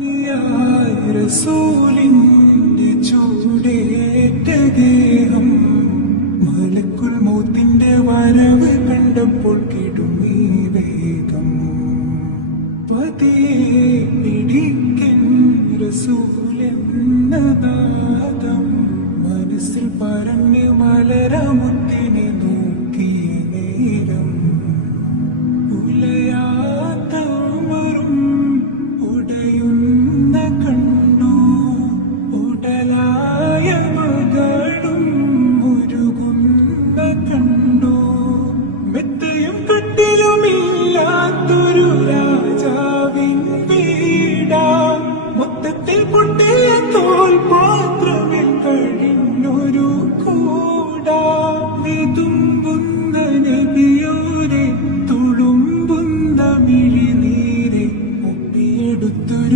പനിയായി റസൂലിന്റെ ചൂടേറ്റ ഗേഹം മലക്കുൽ മൗത്തിന്റെ വരവ് കണ്ടപ്പോൾ കിടുങ്ങി വേഗം പതിയെ പിടിക്കൻ റസൂലെന്ന നാദം മനസ്സിൽ പറഞ്ഞ് മലരമുറ്റ